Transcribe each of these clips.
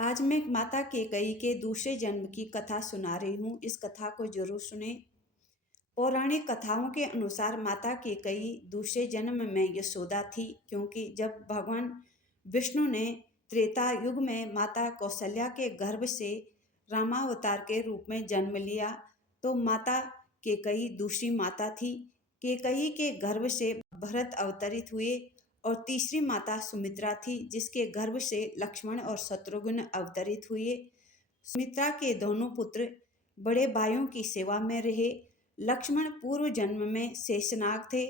आज मैं माता कैकेयी के दूसरे जन्म की कथा सुना रही हूँ। इस कथा को जरूर सुने। पौराणिक कथाओं के अनुसार माता कैकेयी दूसरे जन्म में यशोदा थी, क्योंकि जब भगवान विष्णु ने त्रेता युग में माता कौशल्या के गर्भ से रामावतार के रूप में जन्म लिया, तो माता कैकेयी दूसरी माता थी। कैकेयी के गर्भ से भरत अवतरित हुए और तीसरी माता सुमित्रा थी, जिसके गर्भ से लक्ष्मण और शत्रुघ्न अवतरित हुए। सुमित्रा के दोनों पुत्र बड़े भाइयों की सेवा में रहे। लक्ष्मण पूर्व जन्म में शेषनाग थे,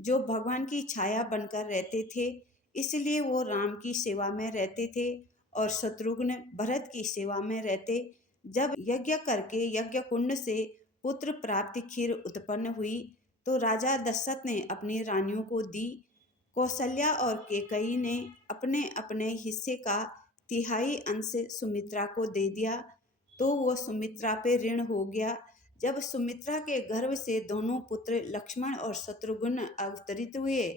जो भगवान की छाया बनकर रहते थे, इसलिए वो राम की सेवा में रहते थे, और शत्रुघ्न भरत की सेवा में रहते। जब यज्ञ करके यज्ञ कुंड से पुत्र प्राप्ति खीर उत्पन्न हुई, तो राजा दशरथ ने अपनी रानियों को दी। कौशल्या और कैकेयी ने अपने अपने हिस्से का तिहाई अंश सुमित्रा को दे दिया, तो वो सुमित्रा पे ऋण हो गया। जब सुमित्रा के गर्भ से दोनों पुत्र लक्ष्मण और शत्रुघ्न अवतरित हुए,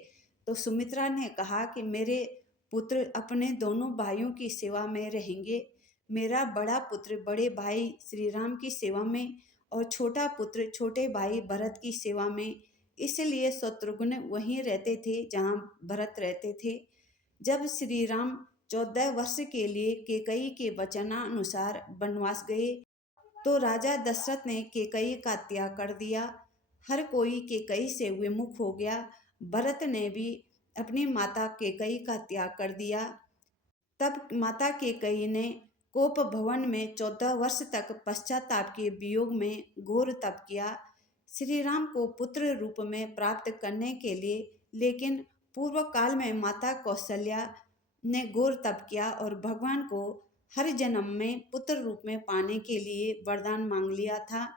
तो सुमित्रा ने कहा कि मेरे पुत्र अपने दोनों भाइयों की सेवा में रहेंगे। मेरा बड़ा पुत्र बड़े भाई श्री राम की सेवा में और छोटा पुत्र छोटे भाई भरत की सेवा में। इसलिए शत्रुघ्न वहीं रहते थे जहाँ भरत रहते थे। जब श्री राम 14 वर्ष के लिए कैकेयी के वचनानुसार वनवास गए, तो राजा दशरथ ने कैकेयी का त्याग कर दिया। हर कोई कैकेयी से विमुख हो गया। भरत ने भी अपनी माता कैकेयी का त्याग कर दिया। तब माता कैकेयी ने कोप भवन में 14 वर्ष तक पश्चाताप के वियोग में घोर तप किया, श्री राम को पुत्र रूप में प्राप्त करने के लिए। लेकिन पूर्व काल में माता कौशल्या ने घोर तप किया और भगवान को हर जन्म में पुत्र रूप में पाने के लिए वरदान मांग लिया था।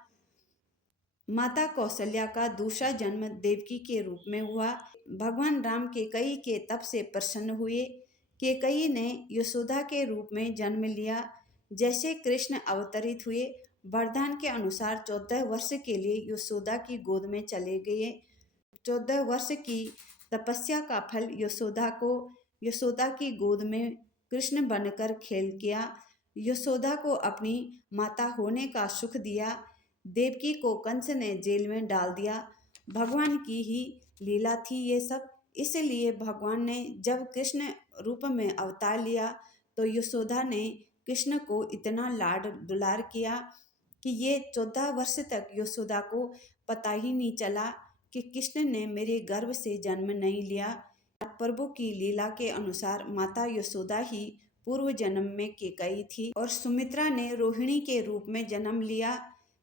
माता कौशल्या का दूसरा जन्म देवकी के रूप में हुआ। भगवान राम कैकेयी के तप से प्रसन्न हुए। कैकेयी ने यशोदा के रूप में जन्म लिया। जैसे कृष्ण अवतरित हुए, वरदान के अनुसार 14 वर्ष के लिए यशोदा की गोद में चले गए। 14 वर्ष की तपस्या का फल यशोदा की गोद में कृष्ण बनकर खेल किया। यशोदा को अपनी माता होने का सुख दिया। देवकी को कंस ने जेल में डाल दिया। भगवान की ही लीला थी ये सब। इसलिए भगवान ने जब कृष्ण रूप में अवतार लिया, तो यशोदा ने कृष्ण को इतना लाड दुलार किया कि ये 14 वर्ष तक यशोदा को पता ही नहीं चला कि कृष्ण ने मेरे गर्भ से जन्म नहीं लिया। प्रभु की लीला के अनुसार माता यशोदा ही पूर्व जन्म में कैकेयी थी और सुमित्रा ने रोहिणी के रूप में जन्म लिया।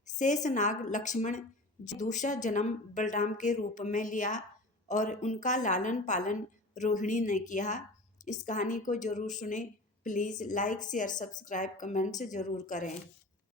शेषनाग लक्ष्मण दूसरा जन्म बलराम के रूप में लिया और उनका लालन पालन रोहिणी ने किया। इस कहानी को जरूर सुने। Please like share subscribe comments जरूर करें।